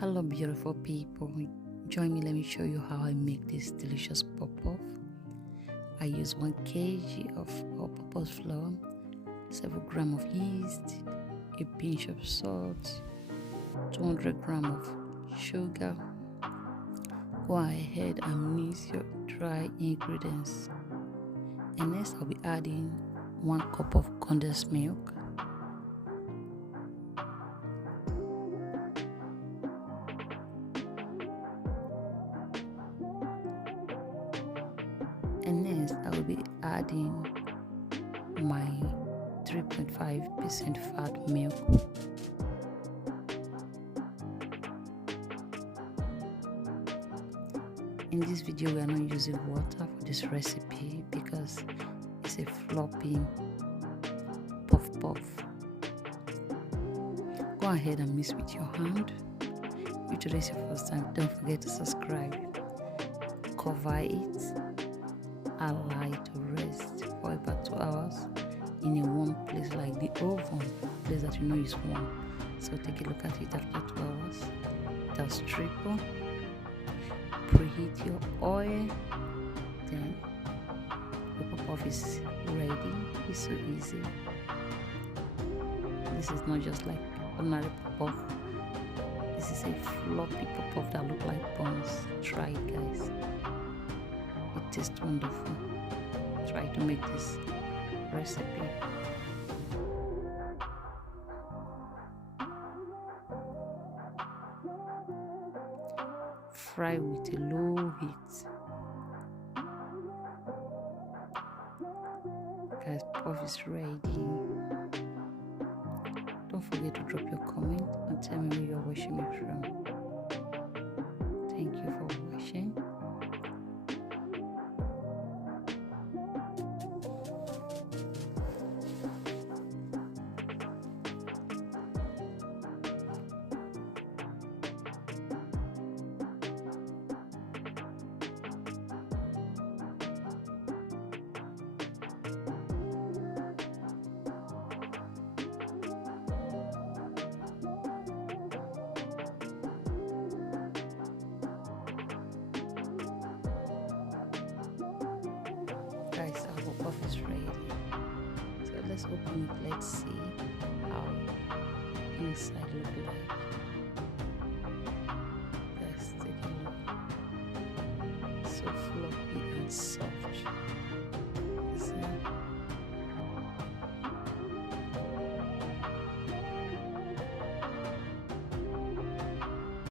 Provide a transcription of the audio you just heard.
Hello beautiful people, join me. Let me show you how I make this delicious pop-off. I use 1 kg of all-purpose flour, several grams of yeast, a pinch of salt, 200 grams of sugar. Go ahead and mix your dry ingredients, and next I'll be adding 1 cup of condensed milk, and next I will be adding my 3.5% fat milk. In this video we are not using water for this recipe because it's a floppy puff. Go ahead and mix with your hand. If today's your first time, don't forget to subscribe. Cover it, allow it to rest for about 2 hours in a warm place like the oven, place that you know is warm. So take a look at it after 2 hours. It has tripled. Preheat your oil, then the pop-off is ready. It's so easy. This is not just like ordinary pop-off. This is a floppy pop-off that look like buns. Try it, guys. It tastes wonderful. Try to make this recipe. Fry with a low heat. Guys, puff is ready. Don't forget to drop your comment and tell me where you're watching me from. Thank you for watching. Guys, our puff is ready. So let's open it. Let's see how inside look like. Guys, take a look. So floppy and soft. See?